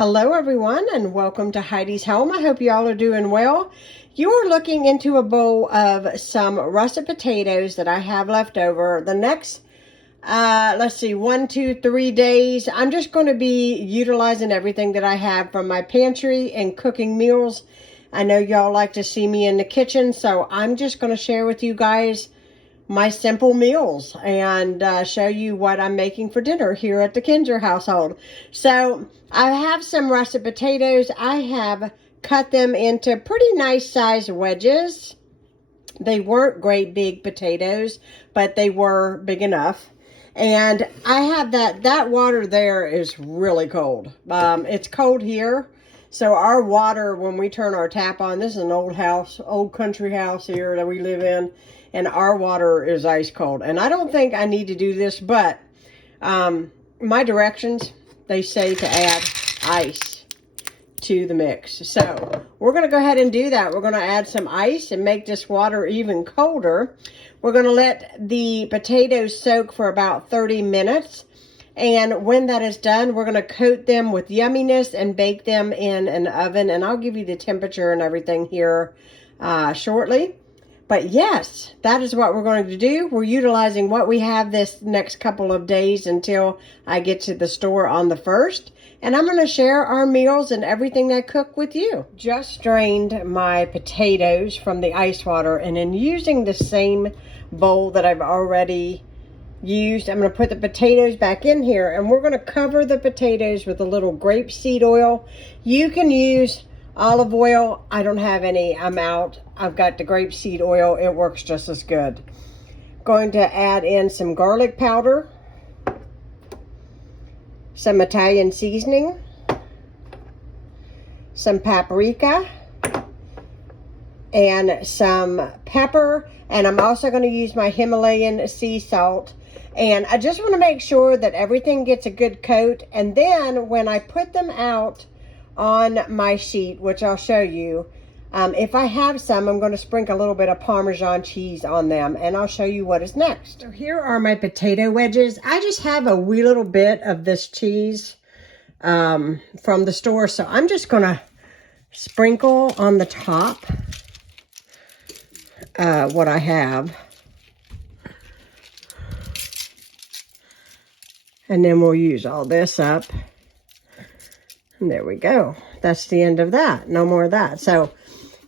Hello everyone and welcome to Heidi's Home. I hope you all are doing well. You are looking into a bowl of some russet potatoes that I have left over. The next, let's see, 1, 2, 3 days. I'm just going to be utilizing everything that I have from my pantry and cooking meals. I know y'all like to see me in the kitchen, so I'm just going to share with you guys my simple meals and show you what I'm making for dinner here at the Kinzer household. So I have some russet potatoes. I have cut them into pretty nice size wedges. They weren't great big potatoes, but they were big enough. And I have that water there is really cold. It's cold here. So our water, when we turn our tap on, this is an old house, old country house here that we live in, and our water is ice cold. And I don't think I need to do this, but my directions, they say to add ice to the mix. So we're going to go ahead and do that. We're going to add some ice and make this water even colder. We're going to let the potatoes soak for about 30 minutes. And when that is done, we're going to coat them with yumminess and bake them in an oven. And I'll give you the temperature and everything here shortly. But yes, that is what we're going to do. We're utilizing what we have this next couple of days until I get to the store on the 1st. And I'm going to share our meals and everything I cook with you. Just strained my potatoes from the ice water. And in using the same bowl that I've already used, I'm going to put the potatoes back in here. And we're going to cover the potatoes with a little grapeseed oil. You can use olive oil. I don't have any. I'm out. I've got the grapeseed oil. It works just as good. Going to add in some garlic powder, some Italian seasoning, some paprika, and some pepper. And I'm also going to use my Himalayan sea salt. And I just want to make sure that everything gets a good coat. And then when I put them out on my sheet, which I'll show you, if I have some, I'm going to sprinkle a little bit of Parmesan cheese on them, and I'll show you what is next. So here are my potato wedges. I just have a wee little bit of this cheese from the store, so I'm just going to sprinkle on the top what I have. And then we'll use all this up. And there we go. That's the end of that. No more of that. So,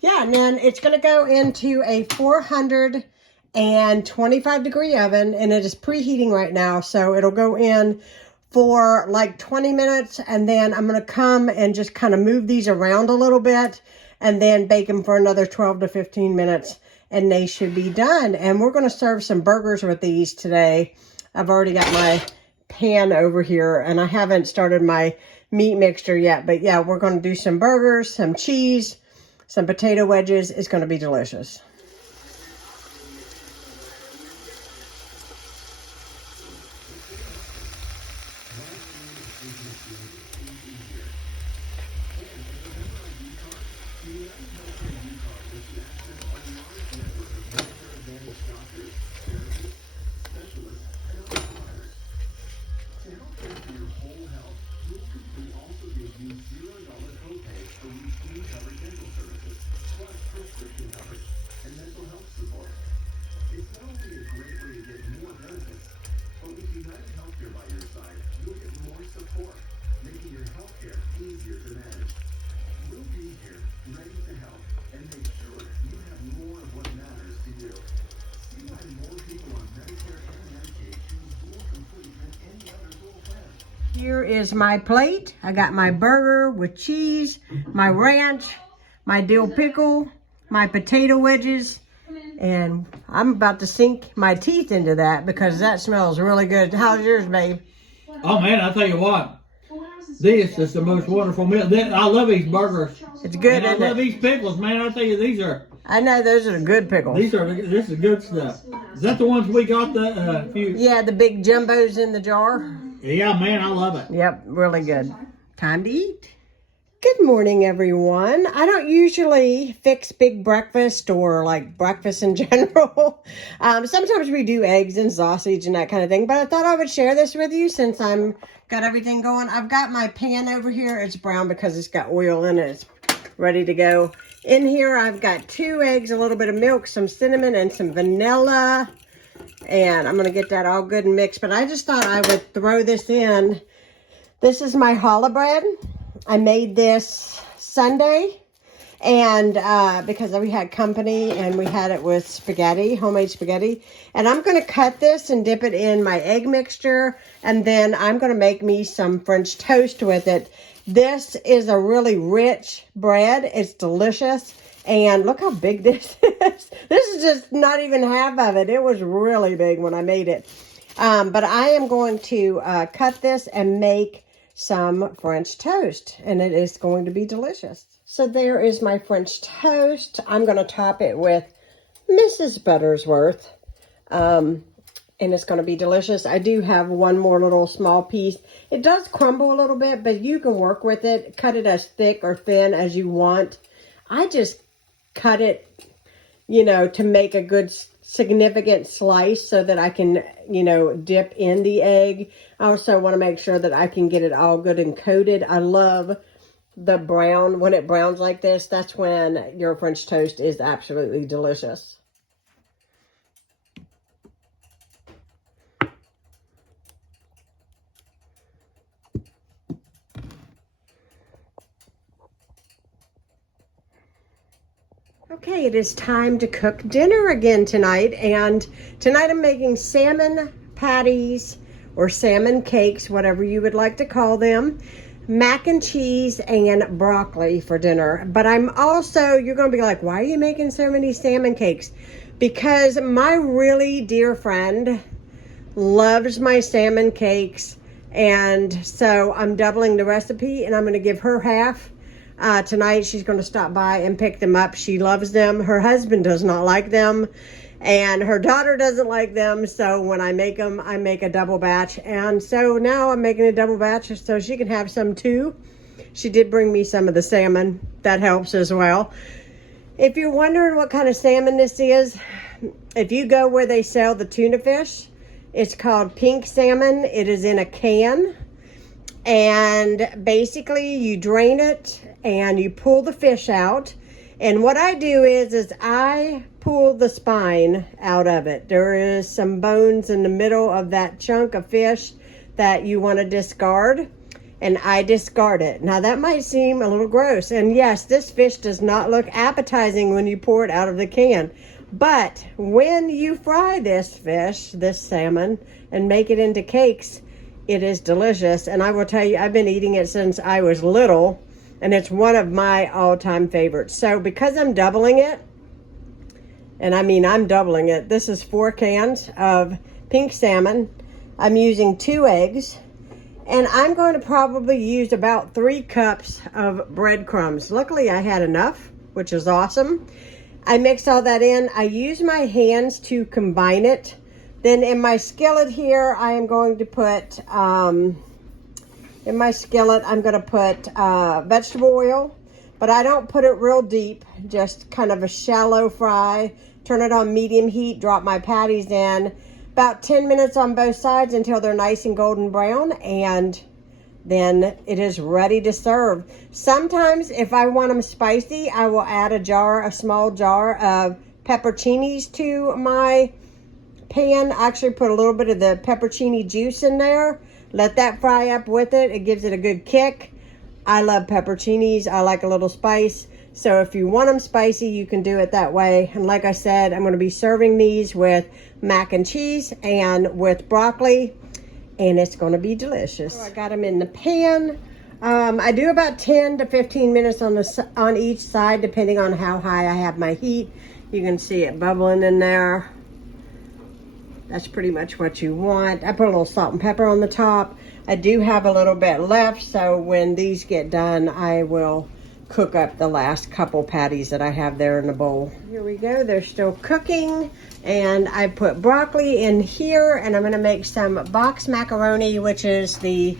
yeah, and then it's going to go into a 425 degree oven, and it is preheating right now. So it'll go in for like 20 minutes, and then I'm going to come and just kind of move these around a little bit, and then bake them for another 12 to 15 minutes, and they should be done. And we're going to serve some burgers with these today. I've already got my pan over here, and I haven't started my meat mixture yet, but yeah, we're going to do some burgers, some cheese, some potato wedges. It's going to be delicious. Here is my plate. I got my burger with cheese, my ranch, my dill pickle, my potato wedges, and I'm about to sink my teeth into that because that smells really good. How's yours, babe? Oh man, I tell you what, this is the most wonderful meal. I love these burgers. It's good, and I love these pickles, man. I tell you, these are. I know those are good pickles. This is good stuff. Is that the ones we got the few? Yeah, the big jumbos in the jar. Yeah, man, I love it. Yep, really good. Time to eat. Good morning, everyone. I don't usually fix big breakfast or like breakfast in general. Sometimes we do eggs and sausage and that kind of thing, but I thought I would share this with you since I'm got everything going. I've got my pan over here. It's brown because it's got oil in it. It's ready to go. In here, I've got 2 eggs, a little bit of milk, some cinnamon, and some vanilla. And I'm going to get that all good and mixed, but I just thought I would throw this in. This is my challah bread. I made this Sunday, and because we had company and we had it with spaghetti, homemade spaghetti. And I'm going to cut this and dip it in my egg mixture, and then I'm going to make me some French toast with it. This is a really rich bread. It's delicious, and look how big this is. This is just not even half of it. It was really big when I made it. But I am going to cut this and make some French toast, and it is going to be delicious. So there is my French toast. I'm going to top it with Mrs. Buttersworth, and it's going to be delicious. I do have one more little small piece. It does crumble a little bit, but you can work with it. Cut it as thick or thin as you want. I just cut it, you know, to make a good significant slice so that I can, you know, dip in the egg. I also want to make sure that I can get it all good and coated. I love the brown. When it browns like this, that's when your French toast is absolutely delicious. Okay, it is time to cook dinner again tonight, and tonight I'm making salmon patties or salmon cakes, whatever you would like to call them, mac and cheese and broccoli for dinner. But I'm also, you're going to be like, why are you making so many salmon cakes? Because my really dear friend loves my salmon cakes, and so I'm doubling the recipe, and I'm going to give her half. Tonight she's going to stop by and pick them up. She loves them. Her husband does not like them, and her daughter doesn't like them. So when I make them, I make a double batch. And so now I'm making a double batch so she can have some too. She did bring me some of the salmon. That helps as well. If you're wondering what kind of salmon this is, if you go where they sell the tuna fish, it's called pink salmon. It is in a can. And basically you drain it and you pull the fish out. And what I do is I pull the spine out of it. There is some bones in the middle of that chunk of fish that you want to discard, and I discard it. Now that might seem a little gross, and yes, this fish does not look appetizing when you pour it out of the can. But when you fry this fish, this salmon, and make it into cakes, it is delicious. And I will tell you, I've been eating it since I was little, and it's one of my all-time favorites. So because I'm doubling it, and I mean I'm doubling it, this is 4 cans of pink salmon. I'm using 2 eggs, and I'm going to probably use about 3 cups of breadcrumbs. Luckily I had enough, which is awesome. I mix all that in. I use my hands to combine it. Then in my skillet here, I am going to put, vegetable oil, but I don't put it real deep, just kind of a shallow fry. Turn it on medium heat, drop my patties in, about 10 minutes on both sides until they're nice and golden brown, and then it is ready to serve. Sometimes if I want them spicy, I will add a small jar of pepperoncinis to my pan. I actually put a little bit of the pepperoncini juice in there. Let that fry up with it. It gives it a good kick. I love pepperoncinis. I like a little spice. So if you want them spicy, you can do it that way. And like I said, I'm going to be serving these with mac and cheese and with broccoli, and it's going to be delicious. So I got them in the pan. I do about 10 to 15 minutes on each side, depending on how high I have my heat. You can see it bubbling in there. That's pretty much what you want. I put a little salt and pepper on the top. I do have a little bit left, so when these get done, I will cook up the last couple patties that I have there in the bowl. Here we go. They're still cooking, and I put broccoli in here, and I'm going to make some box macaroni, which is the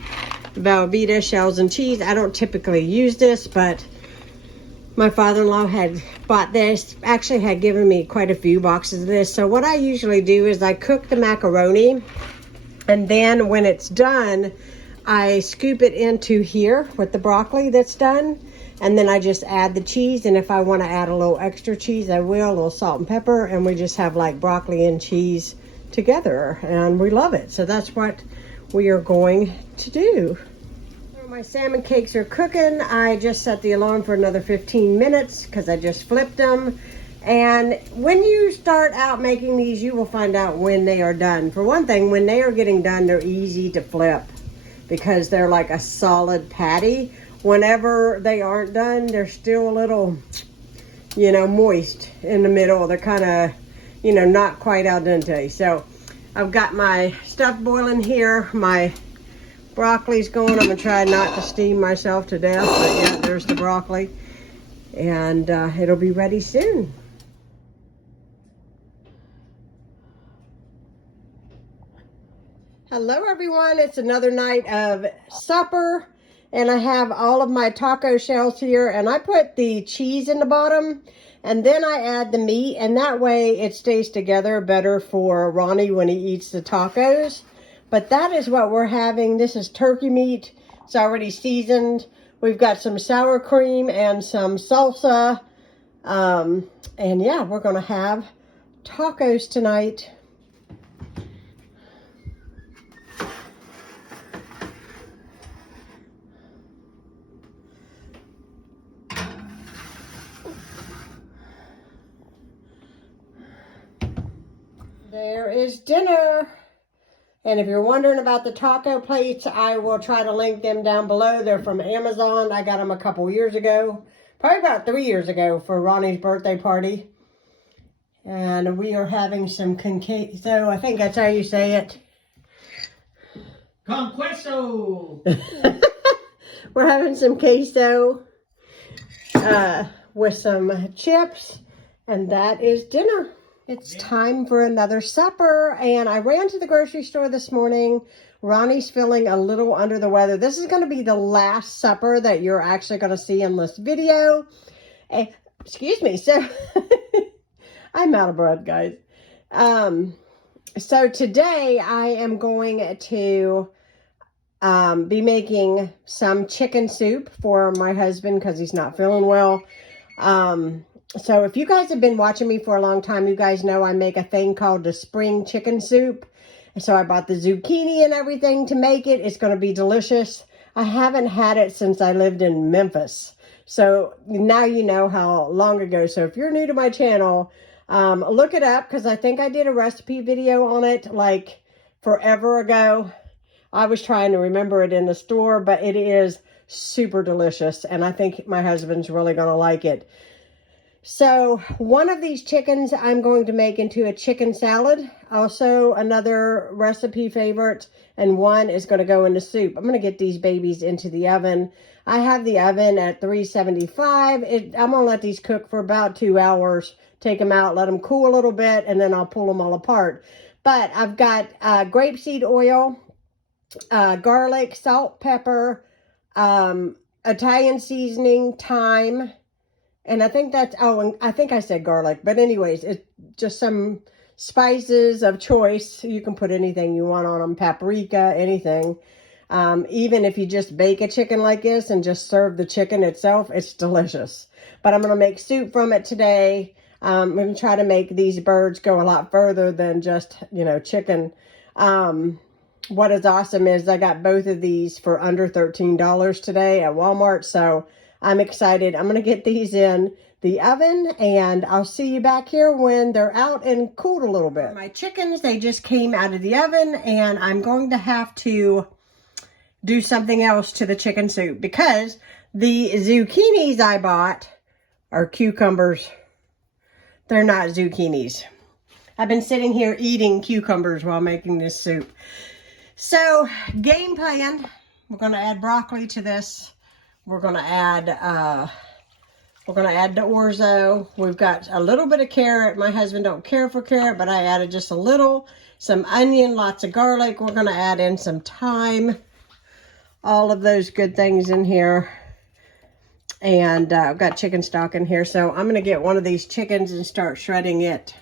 Velveeta shells and cheese. I don't typically use this, but my father-in-law had bought this, actually had given me quite a few boxes of this. So what I usually do is I cook the macaroni, and then when it's done, I scoop it into here with the broccoli that's done, and then I just add the cheese. And if I want to add a little extra cheese, I will, a little salt and pepper, and we just have like broccoli and cheese together, and we love it. So that's what we are going to do. So my salmon cakes are cooking. I just set the alarm for another 15 minutes because I just flipped them. And when you start out making these, you will find out when they are done. For one thing, when they are getting done, they're easy to flip because they're like a solid patty. Whenever they aren't done, they're still a little, you know, moist in the middle. They're kind of, you know, not quite al dente. So I've got my stuff boiling here. My broccoli's going. I'm gonna try not to steam myself to death, but yeah, there's the broccoli. And it'll be ready soon. Hello everyone, it's another night of supper, and I have all of my taco shells here, and I put the cheese in the bottom, and then I add the meat, and that way it stays together better for Ronnie when he eats the tacos. But that is what we're having. This is turkey meat. It's already seasoned. We've got some sour cream and some salsa, and yeah, we're gonna have tacos tonight. There is dinner. And if you're wondering about the taco plates, I will try to link them down below. They're from Amazon. I got them a couple years ago. Probably about 3 years ago for Ronnie's birthday party. And we are having some queso. I think that's how you say it. Con queso. We're having some queso with some chips. And that is dinner. It's time for another supper, and I ran to the grocery store this morning. Ronnie's feeling a little under the weather. This is going to be the last supper that you're actually going to see in this video. Excuse me. So I'm out of breath, guys. So today I am going to be making some chicken soup for my husband because he's not feeling well. So if you guys have been watching me for a long time, you guys know I make a thing called the spring chicken soup. So I bought the zucchini and everything to make it. It's going to be delicious. I haven't had it since I lived in Memphis. So now you know how long ago. So if you're new to my channel, look it up because I think I did a recipe video on it like forever ago. I was trying to remember it in the store, but it is super delicious. And I think my husband's really going to like it. So one of these chickens I'm going to make into a chicken salad. Also another recipe favorite. And one is going to go into soup. I'm going to get these babies into the oven. I have the oven at 375. I'm going to let these cook for about 2 hours. Take them out, let them cool a little bit, and then I'll pull them all apart. But I've got grapeseed oil, garlic, salt, pepper, Italian seasoning, thyme. And I think that's, oh, and I think I said garlic. But anyways, it's just some spices of choice. You can put anything you want on them. Paprika, anything. Even if you just bake a chicken like this and just serve the chicken itself, it's delicious. But I'm going to make soup from it today. I'm going to try to make these birds go a lot further than just, you know, chicken. What is awesome is I got both of these for under $13 today at Walmart. So I'm excited. I'm going to get these in the oven, and I'll see you back here when they're out and cooled a little bit. My chickens, they just came out of the oven, and I'm going to have to do something else to the chicken soup because the zucchinis I bought are cucumbers. They're not zucchinis. I've been sitting here eating cucumbers while making this soup. So, game plan. We're going to add broccoli to this. We're going to add the orzo. We've got a little bit of carrot. My husband don't care for carrot, but I added just a little. Some onion, lots of garlic. We're going to add in some thyme. all of those good things in here. And I've got chicken stock in here, so I'm going to get one of these chickens and start shredding it.